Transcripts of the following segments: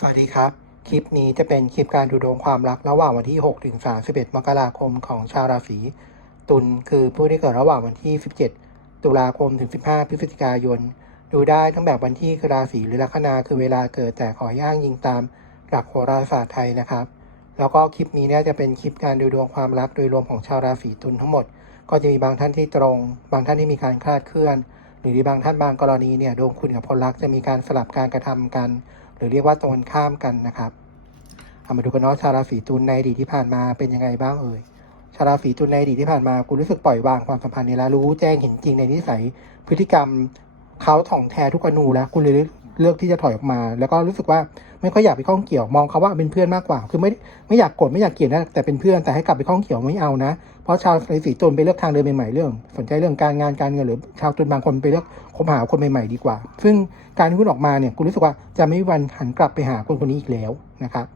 สวัสดีครับ คลิปนี้จะเป็นคลิปการดูดวงความรักระหว่างวันที่ 6 ถึง 31 มกราคมของชาวราศีตุลคือผู้ที่เกิดระหว่างวันที่ 17 ตุลาคมถึง 15 พฤศจิกายน ดูได้ทั้งแบบวันที่คือราศีหรือลัคนาคือเวลาเกิดแต่ขอย่างยิงตามหลักโหราศาสตร์ไทยนะครับ แล้วก็คลิปนี้เนี่ยจะเป็นคลิปการดูดวงความรักโดยรวมของชาวราศีตุลทั้งหมด ก็จะมีบางท่านที่ตรง บางท่านที่มีการคลาดเคลื่อน หรือในบางท่านบางกรณีเนี่ยดวงคุณกับคนรักจะมีการสลับการกระทำกัน หรือเรียกว่าตรงกันข้ามกันนะครับเอามาดูกันเนาะชาราศีตุลในอดีตที่ผ่านมาเป็นยังไงบ้างเอ่ยชาราศีตุลในอดีตที่ผ่านมาคุณรู้สึกปล่อยวางความสัมพันธ์นี้แล้วรู้แจ้งเห็นจริงในนิสัยพฤติกรรมเขาถ่องแท้ทุกอนูแล้วคุณเลย เลือกที่จะถอยออกมา แล้วก็รู้สึกว่าไม่ค่อยอยากไปข้องเกี่ยวมองเขาว่าเป็นเพื่อนมากกว่า คือไม่ไม่อยากโกรธไม่อยากเกลียดนะแต่เป็นเพื่อนแต่ให้กลับไปข้องเกี่ยวไม่เอานะ เพราะชาวราศีตุลไปเลือกทางเดินใหม่ๆเรื่อง สนใจเรื่องการงานการเงินหรือชาวตุลบางคนไปเลือกคบหาคนใหม่ๆดีกว่า ซึ่งการที่คุณออกมาเนี่ยคุณรู้สึกว่าจะไม่มีวันหันกลับไปหาคนคนนี้อีกแล้วนะครับ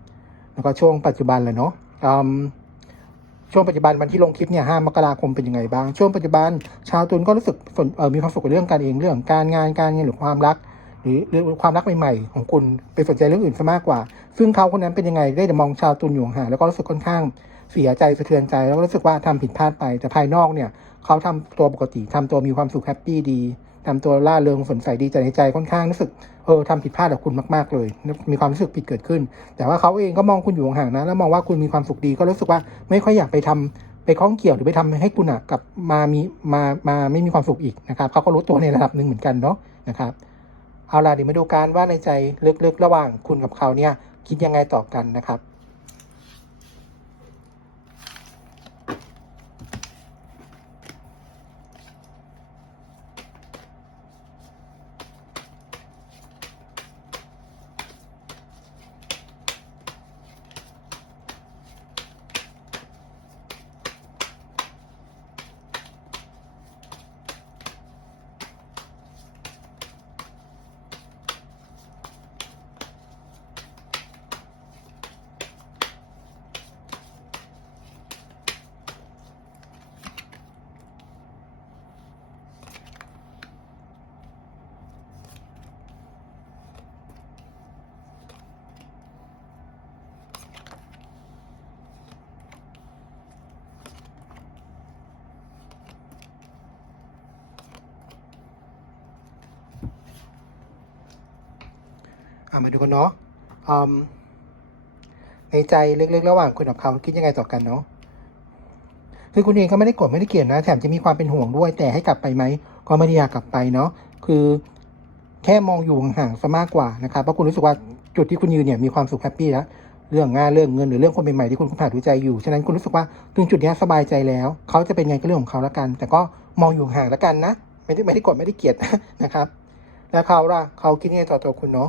แล้วก็ช่วงปัจจุบันแหละเนาะช่วงปัจจุบันวันที่ลงคลิปเนี่ยห้ามกราคมเป็นยังไงบ้าง ช่วงปัจจุบันชาวตุลก็รู้สึกมีความสุขกับเรื่องการเองเรื่อง การงานการเงินหรือความรัก หรือเรื่องความรักใหม่ๆของคุณไปสนใจเรื่องอื่นซะมากกว่า ซึ่งเขาคนนั้นเป็นยังไงได้แต่มองชาวตุลอยู่ห่างแล้วก็รู้สึกค่อนข้างเสียใจสะเทือนใจ แล้วก็รู้สึกว่าทำผิดพลาดไป แต่ภายนอกเนี่ยเขาทำตัวปกติทำตัวมีความสุขแฮปปี้ดีทำตัวล่าเริงสนใสดีแต่ในใจค่อนข้างรู้สึกเออทำผิดพลาดกับคุณมากๆเลย มีความรู้สึกผิดเกิดขึ้น แต่ว่าเขาเองก็มองคุณอยู่ห่างนะ แล้วมองว่าคุณมีความสุขดีก็รู้สึกว่าไม่ค่อยอยากไปทำไปข้องเกี่ยวหรือไปทำให้คุณอะกลับมามีมามาไม่มีความสุขอีกนะครับเขาก็รู้ตัวในระดับหนึ่งเหมือนกันเนาะนะครับ เอาล่ะเดี๋ยวมาดูกันว่าในใจลึกๆ ระหว่างคุณกับเขาเนี่ยคิดยังไงต่อกันนะครับ เอามาดูกันเนาะในใจเลึกๆระหว่างคุณกับเขาคิดยังไงต่อกันเนาะคือคุณเองก็ไม่ได้โกรธไม่ได้เกลียดนะ แถมจะมีความเป็นห่วงด้วย แต่ให้กลับไปไหมก็ไม่ได้อยากกลับไปเนาะคือแค่มองอยู่ห่างๆซะมากกว่านะครับเพราะคุณรู้สึกว่าจุดที่คุณยืนเนี่ยมีความสุขแฮปปี้แล้วเรื่องงานเรื่องเงินหรือเรื่องคนใหม่ๆที่คุณคบหาดูใจอยู่ฉะนั้นคุณรู้สึกว่าถึงจุดนี้สบายใจแล้วเขาจะเป็นไงก็เรื่องของเขาล้วกัน แต่ก็มองอยู่ห่างล้วกันนะ ไม่ได้ไม่ได้โกดไม่ได้เกลียดนะครับ แล้วเขาล่ะเขาคิดยังไงต่อตัวคุณเนาะ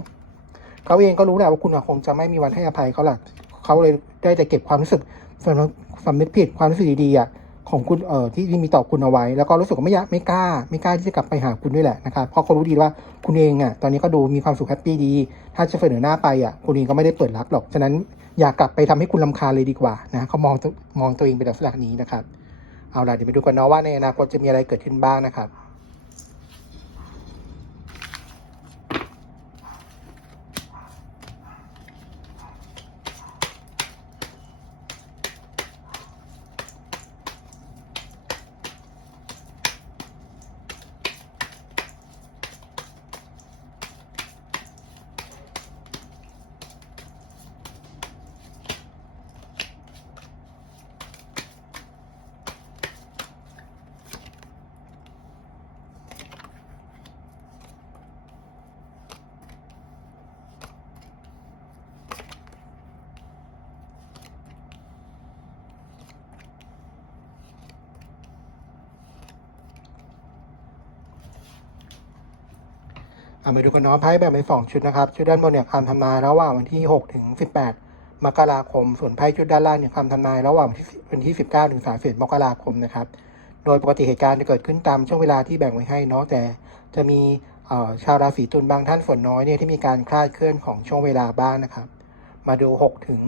เขาเองก็รู้แหละว่าคุณคงจะไม่มีวันให้อภัยเขาหละเขาเลยได้แต่เก็บความรู้สึกสำนึกสำนึกผิดความรู้สึกดีๆอะของคุณเออที่ที่มีต่อคุณเอาไว้ แล้วก็รู้สึกว่าไม่ยากไม่กล้า ไม่กล้าที่จะกลับไปหาคุณด้วยแหละนะครับเพราะเขารู้ดีว่าคุณเองอะตอนนี้ก็ดูมีความสุขแฮปปี้ดี ถ้าจะเสนอหน้าไปอะคุณเองก็ไม่ได้เปิดรับหรอกฉะนั้นอย่ากลับไปทำให้คุณลำคาเลยดีกว่านะเขามองตัวมองตัวเองเป็นลักษณะนี้นะครับเอาล่ะเดี๋ยวไปดูกันเนาะว่าในอนาคตจะมีอะไรเกิดขึ้นบ้างนะครับ เอามาดูกันเนาะไพ่แบ่งเป็นสองชุดนะครับ ชุดด้านบนเนี่ยคำทำนายระหว่างวันที่ 6 ถึง 18 มกราคม ส่วนไพ่ชุดด้านล่างเนี่ยคำทำนายระหว่างวันที่ 19 ถึง31มกราคมนะครับ โดยปกติเหตุการณ์จะเกิดขึ้นตามช่วงเวลาที่แบ่งไว้ให้เนาะแต่จะมีชาวราศีตุลบางท่านส่วนน้อยเนี่ยที่มีการคลาดเคลื่อนของช่วงเวลาบ้างนะครับ มาดู 6 ถึง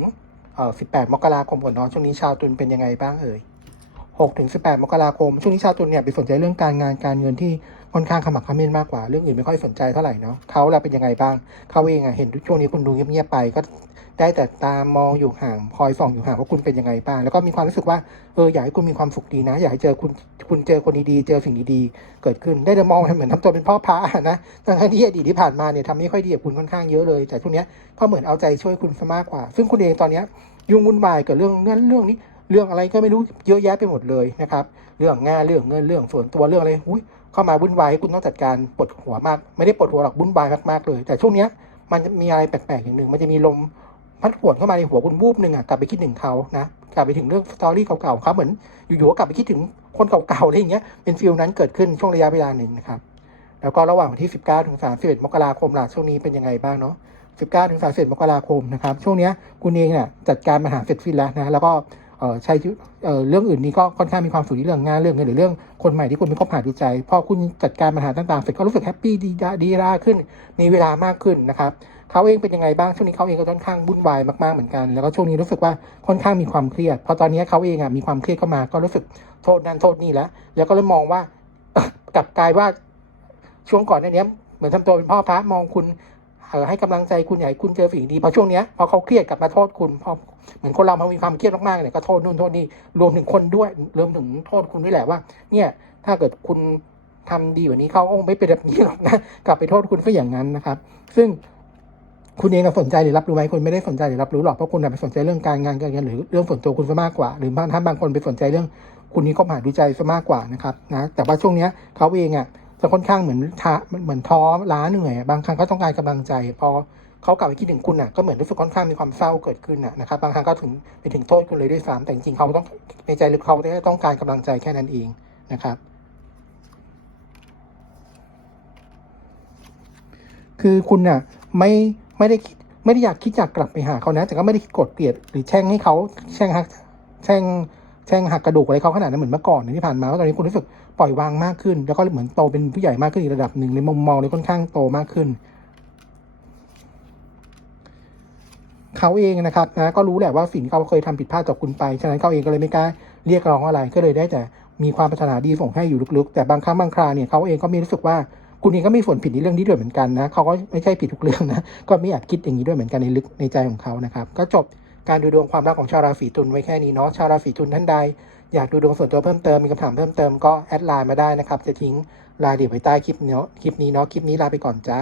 18 มกราคมก่อนเนาะช่วงนี้ชาวตุลเป็นยังไงบ้างเอ่ย6ถึง18 มกราคมช่วงนี้ชาวตุลเนี่ยไปสนใจเรื่องการงานการเงินที่ ค่อนข้างขมักขม้นมากกว่า เรื่องอื่นไม่ค่อยสนใจเท่าไหร่เนาะเขาเราเป็นยังไงบ้าง เขาเองอะเห็นช่วงนี้คุณดูเงียบๆไปก็ได้แต่ตามมองอยู่ห่างคอยส่องอยู่ห่างว่าคุณเป็นยังไงบ้าง แล้วก็มีความรู้สึกว่าเอออยากให้คุณมีความสุขดีนะ อยากให้เจอคุณคุณเจอคนดีๆเจอสิ่งดีๆเกิดขึ้นได้แต่มองเหมือนทำตัวเป็นพ่อพระนะทั้งที่อดีตที่ผ่านมาเนี่ยทำไม่ค่อยดีกับคุณค่อนข้างเยอะเลยแต่ช่วงนี้ยเขาเหมือนเอาใจช่วยคุณซะมากกว่า ซึ่งคุณเองตอนนี้ยยุ่งวุ่นวายกับเรื่องนั้นเรื่องนี้เรื่องอะไรก็ไม่รู้เยอะแยะไปหมดเลยนะครับ เรื่องงานเรื่องเงินเรื่องส่วนตัวเรื่องอะไรอุ้ย เข้ามาวุ่นวายให้คุณต้องจัดการปวดหัวมาก ไม่ได้ปวดหัวหรอกวุ่นวายมากๆเลย แต่ช่วงเนี้ยมันจะมีอะไรแปลกๆอย่างหนึ่งมันจะมีลมพัดปวดเข้ามาในหัวคุณวูบหนึ่งอะกลับไปคิดถึงเขานะกลับไปถึงเรื่องสตอรี่เก่าๆเขาเหมือนอยู่ๆก็กลับไปคิดถึงคนเก่าๆอะไรอย่างเงี้ยเป็นฟิลนั้นเกิดขึ้นช่วงระยะเวลาหนึ่งนะครับแล้วก็ระหว่างวันที่ 19 ถึง 31 มกราคมล่ะช่วงนี้เป็นยังไงบ้างเนาะ19 ถึง 31 มกราคมนะครับช่วงเนี้ยคุณเองเนี่ยจัดการปัญหาเสร็จสิ้นแล้วนะแล้วก็ ใช้ชีวิตเออเรื่องอื่นนี้ก็ค่อนข้างมีความสุขในเรื่องงานเรื่องเงินหรือเรื่องคนใหม่ที่คุณไปคบหาดูใจ พอคุณจัดการปัญหาต่างๆเสร็จก็รู้สึกแฮปปี้ดีดีราขึ้น มีเวลามากขึ้นนะครับเขาเองเป็นยังไงบ้างช่วงนี้เขาเองก็ค่อนข้างวุ่นวายมากๆเหมือนกัน แล้วก็ช่วงนี้รู้สึกว่าค่อนข้างมีความเครียดพอตอนนี้เขาเองอะมีความเครียดเข้ามาก็รู้สึกโทษนั่นโทษนี่แล้วแล้วก็เลยมองว่ากลับกลายว่าช่วงก่อนหน้านี้เหมือนทำตัวเป็นพ่อพระมองคุณ ให้กำลังใจคุณอยาให้คุณเจอสิ่งดีพอช่วงเนี้ยพอเขาเครียดกลับมาโทษคุณพอเหมือนคนเรามันมีความเครียดมากๆเนี่ยก็โทษนู่นโทษนี่รวมถึงคนด้วยรวมถึงโทษคุณด้วยแหละว่า เนี่ยถ้าเกิดคุณทำดีกว่านี้เขาคงไม่เป็นแบบนี้หรอกนะกลับไปโทษคุณซะอย่างนั้นนะครับ ซึ่งคุณเองก็สนใจหรือรับรู้ไหมคุณไม่ได้สนใจหรือรับรู้หรอกเพราะคุณน่ะไปสนใจเรื่องการงานการเงินหรือเรื่องส่วนตัวคุณซะมากกว่า หรือบางท่านบางคนไปสนใจเรื่องคุณนี้คบหาดูใจซะมากกว่านะครับนะแต่ว่าช่วงเนี้ยเขาเองอะ จะค่อนข้างเหมือนท้าเหมือนท้อล้าเหนื่อย บางครั้งก็ต้องการกำลังใจ พอเขากลับไปคิดถึงคุณอะก็เหมือนรู้สึกค่อนข้างมีความเศร้าเกิดขึ้นอะนะครับบางครั้งก็ถึงไปถึงโทษคุณเลยด้วยซ้ำแต่จริงๆเขาต้องในใจลึกเขาได้ต้องการกำลังใจแค่นั้นเองนะครับคือคุณน่ะไม่ไม่ได้คิดไม่ได้อยากคิดอยากกลับไปหาเขานะ แต่ก็ไม่ได้โกรธเกลียดหรือแช่งให้เขาแช่งหักแช่งแช่งหักกระดูกอะไรเขาขนาดนั้นเหมือนเมื่อก่อนที่ผ่านมาเพราะตอนนี้คุณรู้สึก ปล่อยวางมากขึ้น แล้วก็เหมือนโตเป็นผู้ใหญ่มากขึ้นอีกระดับหนึ่งในมุมมองเลยค่อนข้างโตมากขึ้น เขาเองนะครับนะก็รู้แหละว่าสิ่งเขาเคยทำผิดพลาดต่อคุณไปฉะนั้นเขาเองก็เลยไม่กล้าเรียกร้องอะไรก็เลยได้แต่มีความปรารถนาดีส่งให้อยู่ลึกๆ แต่บางครั้งบางคราเนี่ยเขาเองก็มีรู้สึกว่าคุณเองก็มีส่วนผิดในเรื่องนี้ด้วยเหมือนกันนะเขาก็ไม่ใช่ผิดทุกเรื่องนะก็ไม่อาจคิดอย่างนี้ด้วยเหมือนกันในลึกในใจของเขานะครับ ก็จบการดูดวงความรักของชาวราศีตุลไว้แค่นี้เนาะชาวราศีตุลท่านใด อยากดูดวงส่วนตัวเพิ่มเติมมีคำถามเพิ่มเติมก็แอดไลน์มาได้นะครับ จะทิ้งรายละเอียดไว้ใต้คลิปเนาะคลิปนี้เนาะคลิปนี้ลาไปก่อนจ้า